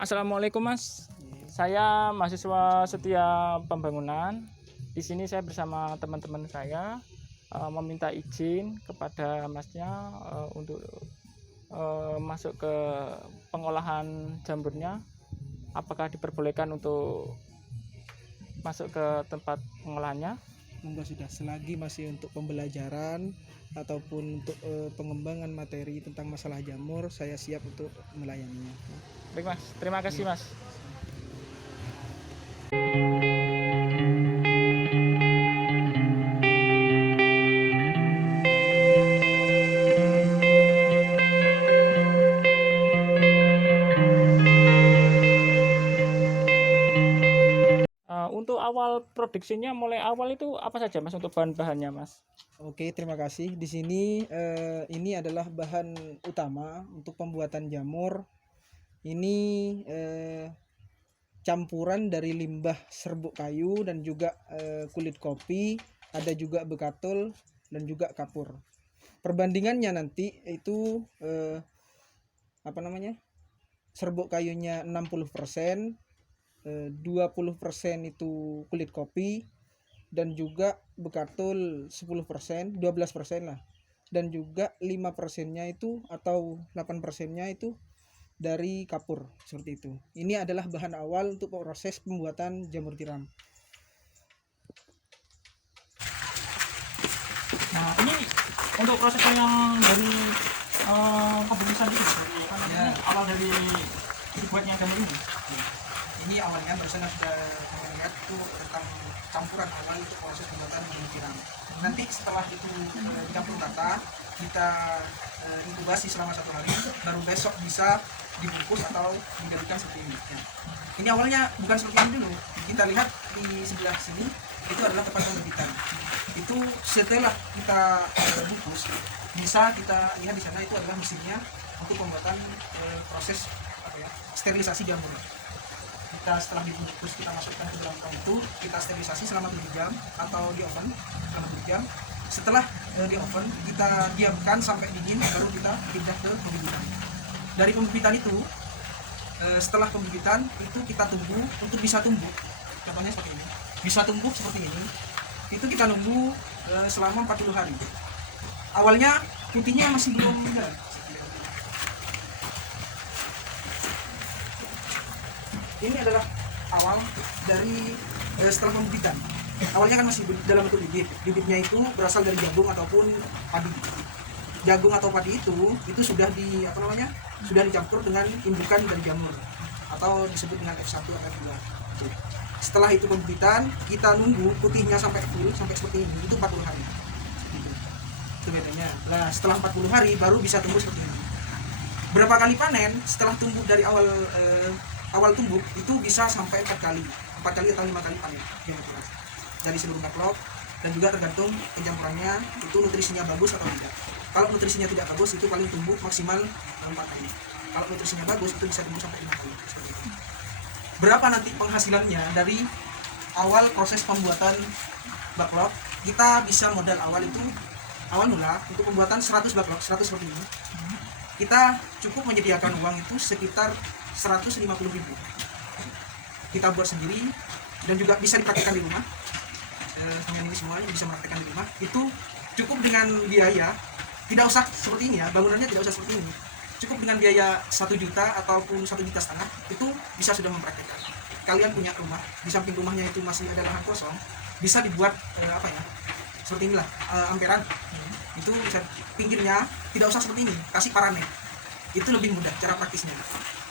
Assalamualaikum Mas. Saya mahasiswa setia pembangunan. Di sini saya bersama teman-teman saya meminta izin kepada Masnya untuk masuk ke pengolahan jamurnya. Apakah diperbolehkan untuk masuk ke tempat pengolahannya? Monggo sudah, selagi masih untuk pembelajaran ataupun untuk pengembangan materi tentang masalah jamur, saya siap untuk melayaninya. Baik Mas, terima kasih Mas. Untuk awal produksinya mulai awal itu apa saja Mas untuk bahan-bahannya Mas? Oke, terima kasih. Di sini ini adalah bahan utama untuk pembuatan jamur. Ini campuran dari limbah serbuk kayu dan juga kulit kopi, ada juga bekatul dan juga kapur. Perbandingannya nanti itu serbuk kayunya 60%, 20% itu kulit kopi, dan juga bekatul 10%, 12% lah, dan juga 5%-nya itu atau 8%-nya itu dari kapur, seperti itu. Ini adalah bahan awal untuk proses pembuatan jamur tiram. Nah, ini untuk proses yang dari pembuatan ini, awal dari dibuatnya jamur ini. Ini awalnya barusan sudah melihat itu tentang campuran awal untuk proses pembuatan jamur tiram. Nanti setelah itu dicampur rata, kita inkubasi selama 1 hari, baru besok bisa dibungkus atau dijadikan seperti ini. Ya. Ini awalnya bukan seperti ini dulu. Kita lihat di sebelah sini itu adalah tempat pembibitan. Itu setelah kita bungkus, bisa kita lihat di sana itu adalah mesinnya untuk pembuatan proses sterilisasi jamur. Kita setelah dibungkus, kita masukkan ke dalam tong itu, kita sterilisasi selama 7 jam atau di oven selama 7 jam. Setelah di oven, kita diamkan sampai dingin, baru kita pindah ke pembibitan. Dari pembibitan itu, setelah pembibitan itu kita tunggu untuk bisa tumbuh. Contohnya seperti ini, bisa tumbuh seperti ini. Itu kita nunggu selama 40 hari. Awalnya putihnya masih belum ada. Ini adalah awal dari setelah pembibitan. Awalnya kan masih dalam bentuk bibit. Bibitnya itu berasal dari jagung ataupun padi. Jagung atau padi itu sudah sudah dicampur dengan indukan dari jamur atau disebut dengan F1 atau F2. Setelah itu pembibitan, kita nunggu putihnya sampai full, sampai seperti ini, itu 40 hari. Itu bedanya. Nah, setelah 40 hari baru bisa tumbuh seperti ini. Berapa kali panen setelah tumbuh dari awal tumbuh itu bisa sampai 4 kali atau 5 kali panen dari seluruh backlog, dan juga tergantung pencampurannya itu nutrisinya bagus atau tidak. Kalau nutrisinya tidak bagus itu paling tumbuh maksimal 4 kali. Kalau nutrisinya bagus itu bisa tumbuh sampai 5 kali. Berapa nanti penghasilannya dari awal proses pembuatan backlog? Kita bisa modal awal itu awal mula untuk pembuatan 100 backlog, 100 seperti ini. Kita cukup menyediakan uang itu sekitar 150.000. Kita buat sendiri dan juga bisa dipraktikkan di rumah. Ini semuanya bisa mempraktikkan di rumah. Itu cukup dengan biaya, tidak usah seperti ini ya, bangunannya tidak usah seperti ini. Cukup dengan biaya 1 juta ataupun 1,5 juta, itu bisa sudah mempraktikkan. Kalian punya rumah, di samping rumahnya itu masih ada lahan kosong, bisa dibuat seperti inilah, amperan. Itu bisa pinggirnya tidak usah seperti ini, kasih paranet. Itu lebih mudah cara praktisnya.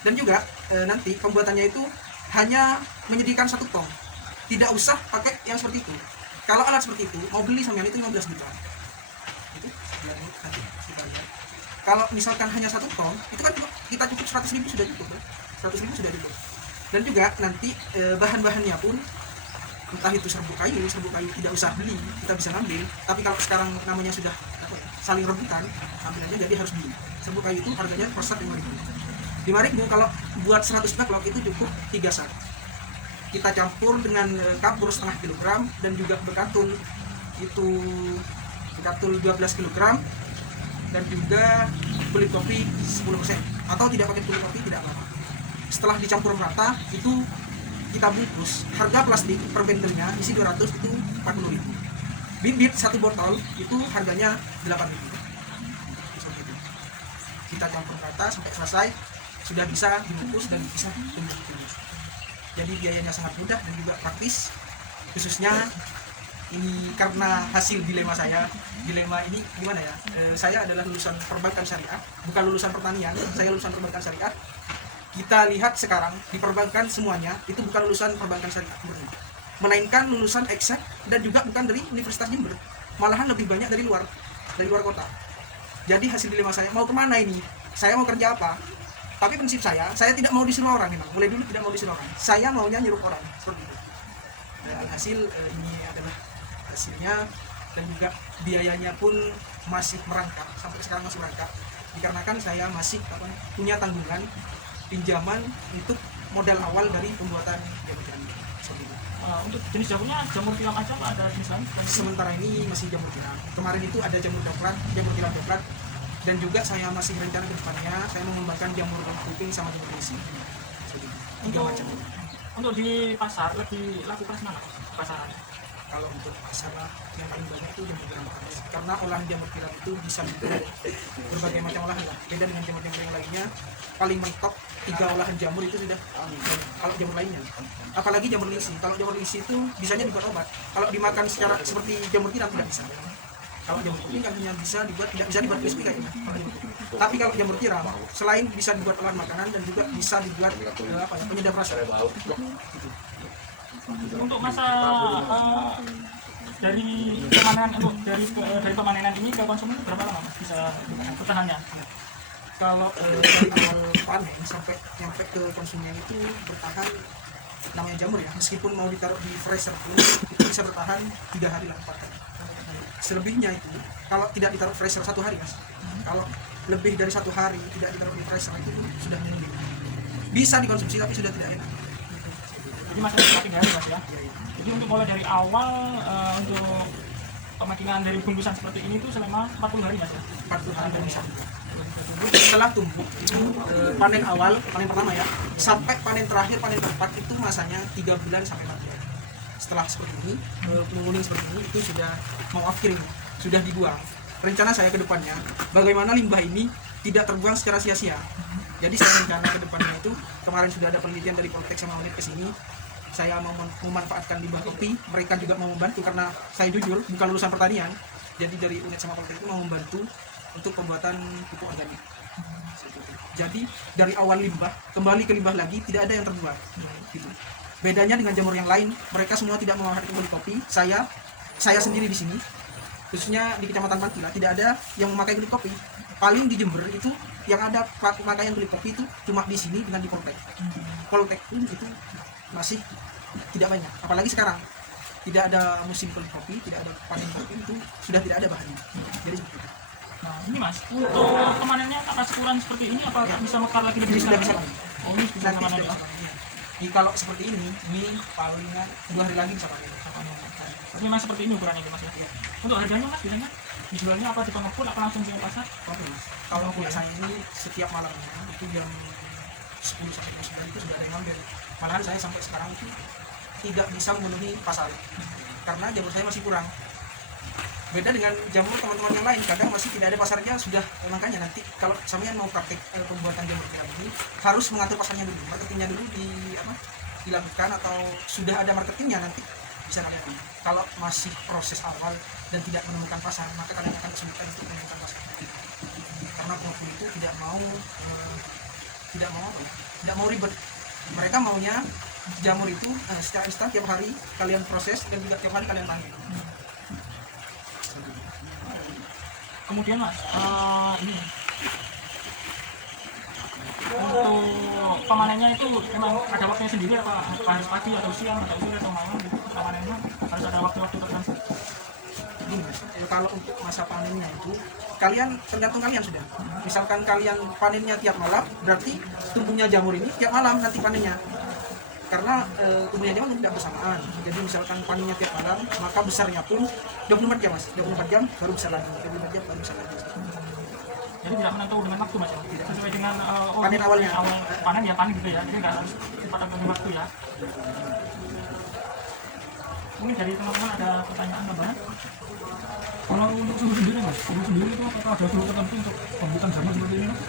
Dan juga nanti pembuatannya itu hanya menyediakan 1 tong, tidak usah pakai yang seperti itu. Kalau alat seperti itu mau beli sampean itu 15 juta. Itu nanti kita lihat. Kalau misalkan hanya 1 tong, itu kan kita cukup 100.000 sudah cukup, 100.000 sudah cukup. Dan juga nanti bahan-bahannya pun entah itu serbuk kayu tidak usah beli, kita bisa ngambil. Tapi kalau sekarang namanya sudah saling rebutan, ambil aja, jadi harus beli. Serbuk kayu itu harganya per set 5.000. 5.000 kalau buat 100 backlog itu cukup 3 set. Kita campur dengan kapur setengah kilogram dan juga bekatul itu bekatul 12 kg dan juga kulit kopi 10%, atau tidak pakai kulit kopi tidak apa-apa. Setelah dicampur rata itu kita bungkus. Harga plastik per bendelnya isi 200 itu 40.000. Bibit satu botol itu harganya 8.000. Seperti itu. Kita campur rata sampai selesai, sudah bisa dibungkus dan bisa tumbuh. Jadi biayanya sangat mudah dan juga praktis, khususnya ini karena hasil dilema saya. Dilema ini gimana ya, saya adalah lulusan perbankan syariah, bukan lulusan pertanian, saya lulusan perbankan syariah. Kita lihat sekarang di perbankan semuanya itu bukan lulusan perbankan syariah murni, melainkan lulusan eksak dan juga bukan dari Universitas Jember, malahan lebih banyak dari luar kota. Jadi hasil dilema saya, mau kemana ini, saya mau kerja apa. Tapi prinsip saya tidak mau disuruh orang, memang mulai dulu tidak mau disuruh orang, saya maunya nyuruh orang, seperti itu. Dan hasil ini adalah hasilnya, dan juga biayanya pun masih merangkak, sampai sekarang masih merangkak, dikarenakan saya masih punya tanggungan pinjaman untuk modal awal dari pembuatan jamur tiram. Untuk jenis jamurnya jamur tiram aja apa ada jenis lain? Sementara ini masih jamur tiram. Kemarin itu ada jamur tiram coklat, dan juga saya masih rencana ke depannya saya mengembangkan jamur kuping sama jamur isi. Untuk di pasar lebih laku kelas mana pasaran? Kalau untuk pasar yang paling banyak itu jamur tiram, karena olahan jamur tiram itu bisa dibuat berbagai macam olahan lah. Beda dengan jamur-jamur yang lainnya, paling mentok 3 olahan jamur itu sudah. Kalau jamur lainnya, apalagi jamur lisi. Kalau jamur lisi itu bisanya dibuat obat. Kalau dimakan secara seperti jamur tiram tidak bisa. Kalau jamur kuping kan hanya bisa dibuat, tidak bisa dibuat crispy kayaknya. Tapi kalau jamur tiram selain bisa dibuat olahan makanan dan juga bisa dibuat penyedap rasa. Untuk masa dari pemanenan dari pemanenan ini ke konsumen berapa lama Mas bisa bertahannya? Kalau dari awal panen sampai nyampe ke konsumen itu bertahan, namanya jamur ya, meskipun mau ditaruh di freezer pun itu bisa bertahan 3 hari lah, 4 hari. Selebihnya itu kalau tidak ditaruh freezer 1 hari Mas, kalau lebih dari 1 hari tidak ditaruh di freezer itu sudah mendidih, bisa dikonsumsi tapi sudah tidak enak. Jadi masih 3 hari Mas ya? Jadi untuk mulai dari awal untuk pemakinan dari bungkusan seperti ini itu selama 40 hari Mas ya? 40 hari bisa. Setelah tumbuh itu panen awal, panen pertama ya, sampai panen terakhir, panen keempat itu masanya 3 bulan sampai 4 bulan. Setelah seperti ini, menguning seperti ini, itu sudah mau akhir ini, sudah dibuang. Rencana saya ke depannya, bagaimana limbah ini tidak terbuang secara sia-sia. Jadi saya rencana ke depannya itu, kemarin sudah ada penelitian dari Poltek sama UNED ke sini, saya mau memanfaatkan limbah kopi, mereka juga mau membantu karena saya jujur bukan lulusan pertanian, jadi dari UNED sama Poltek itu mau membantu untuk pembuatan pupuk organik. Jadi dari awal limbah kembali ke limbah lagi, tidak ada yang terbuang. Gitu. Bedanya dengan jamur yang lain, mereka semua tidak memanfaatkan kulit kopi. Saya sendiri di sini, khususnya di Kecamatan Pantila, tidak ada yang memakai kulit kopi. Paling di Jember itu yang ada pemakaian kulit kopi itu cuma di sini dengan di Poltek. Poltek pun itu masih tidak banyak. Apalagi sekarang tidak ada musim kulit kopi, tidak ada panen kopi, itu sudah tidak ada bahannya. Jadi seperti itu. Nah ini Mas, untuk pemanennya atas ukuran seperti ini apa bisa mekar lagi lebih Sudah besar? bisa. Oh ini bisa Nanti panen sudah ya? bisa. Jadi kalau seperti ini palingan 2 hari lagi bisa panen. Ini Mas seperti ini ukurannya Mas ya? Untuk harganya Mas biasanya dijualnya apa di pengepul apa langsung ke pasar? Oke Mas, kalau biasanya ini setiap malamnya itu jam 10 sampai jam 9 itu sudah ada yang ngambil. Malahan saya sampai sekarang itu tidak bisa memenuhi pasar karena jamur saya masih kurang. Beda dengan jamur teman-teman yang lain, kadang masih tidak ada pasarnya sudah. Makanya nanti kalau sampean mau praktek pembuatan jamur tiram ini harus mengatur pasarnya dulu, marketingnya dulu dilakukan, atau sudah ada marketingnya nanti bisa kalian. Kalau masih proses awal dan tidak menemukan pasar, maka kalian akan kesulitan untuk menemukan pasar. Karena pengepul itu tidak mau ribet. Mereka maunya jamur itu secara instan, tiap hari kalian proses dan juga tiap hari kalian panen. Kemudian Mas, ini untuk pemanennya itu memang ada waktunya sendiri apa harus pagi atau siang atau sore atau malam gitu? Pemanennya harus ada waktu-waktu tertentu. Ini Mas, kalau untuk masa panennya itu kalian tergantung kalian sudah. Misalkan kalian panennya tiap malam, berarti tumbuhnya jamur ini tiap malam nanti panennya. Karena tumbuhnya jamur tidak bersamaan. Jadi misalkan panennya tiap malam, maka besarnya pun 24 jam Mas. 24 jam baru bisa lagi. 24 jam baru bisa lagi. Jadi tidak menentu dengan waktu mas ya. Sesuai dengan Panen awalnya. awal panen ya panen gitu ya. Jadi nggak harus cepat dengan waktu ya. Mungkin dari teman-teman ada pertanyaan tambahan? Kalau untuk suhu sendiri mas, suhu sendiri itu apakah ada suhu tertentu untuk pembuatan jamur seperti ini mas?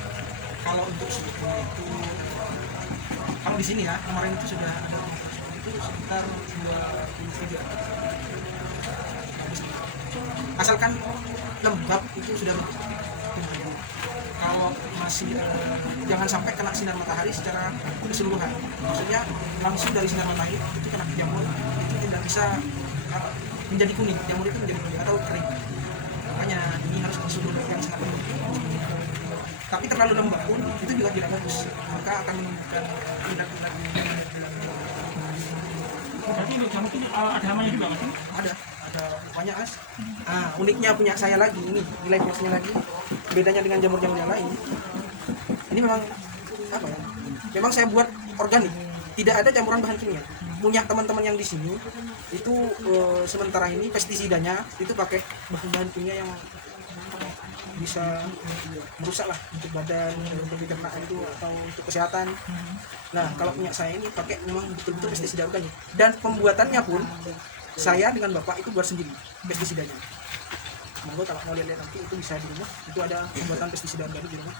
Kalau untuk suhunya itu, kalau di sini ya kemarin itu sudah ada itu sekitar 23. Asalkan lembab itu sudah bagus. Kalau masih jangan sampai kena sinar matahari secara keseluruhan. Maksudnya langsung dari sinar matahari itu kena ke jamur itu tidak bisa menjadi kuning. Jamur itu menjadi kuning atau kering. Makanya ini harus di suhu yang sangat lembab. Tapi terlalu lembab pun itu juga tidak bagus. Maka akan menimbulkan tindak-tindak. Berarti untuk jamur ini ada namanya juga mas? Ada banyak mas. Uniknya punya saya lagi ini nilai plusnya lagi bedanya dengan jamur-jamur yang lain. Ini memang apa ya? Memang saya buat organik, tidak ada campuran bahan kimia. Punya teman-teman yang di sini itu sementara ini pestisidanya itu pakai bahan-bahan kimia yang bisa merusak lah untuk badan, untuk pencernaan itu atau untuk kesehatan. Nah kalau punya saya ini pakai memang betul-betul pestisida organik dan pembuatannya pun saya dengan bapak itu buat sendiri pestisidanya. Monggo kalau mau lihat nanti itu bisa di rumah, itu ada pembuatan pestisida organik di rumah.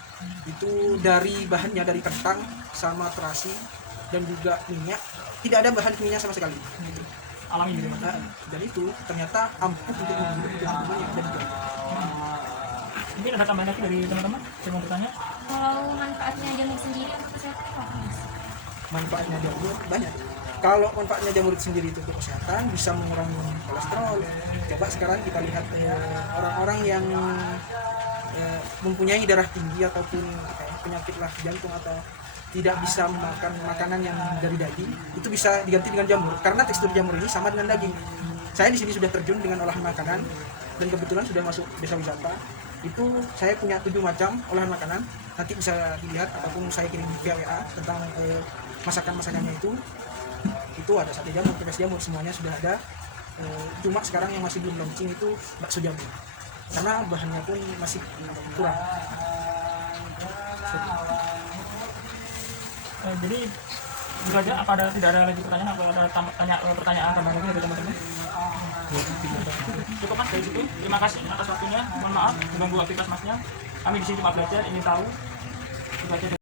Itu dari bahannya dari kentang sama terasi dan juga minyak, tidak ada bahan kimia sama sekali. Gitu. Alami gitu mas? Dan itu ternyata ampuh untuk membunuh kuman yang ada di dalam. Mungkin ada tambahan lagi dari teman-teman yang mau bertanya? Kalau manfaatnya jamur sendiri untuk kesehatan apa mas? Manfaatnya jamur banyak. Kalau manfaatnya jamur itu sendiri itu untuk kesehatan bisa mengurangi kolesterol. Coba sekarang kita lihat orang-orang yang mempunyai darah tinggi ataupun penyakit lah jantung atau tidak bisa makan makanan yang dari daging, itu bisa diganti dengan jamur karena tekstur jamur ini sama dengan daging. Saya di sini sudah terjun dengan olahan makanan dan kebetulan sudah masuk desa wisata. Itu saya punya 7 macam olahan makanan. Nanti bisa dilihat ataupun saya kirim via WA tentang masakan-masakannya itu. Itu ada sate jamur, pepes jamur, semuanya sudah ada. Cuma sekarang yang masih belum launching itu bakso jamur karena bahannya pun masih kurang. Jadi itu aja. Apa tidak ada lagi pertanyaan? Apa ada pertanyaan tambahan lagi dari teman-teman? Cukup mas dari situ. Terima kasih atas waktunya. Mohon maaf mengganggu aktivitas masnya. Kami di sini cuma belajar, ingin tahu. Itu aja.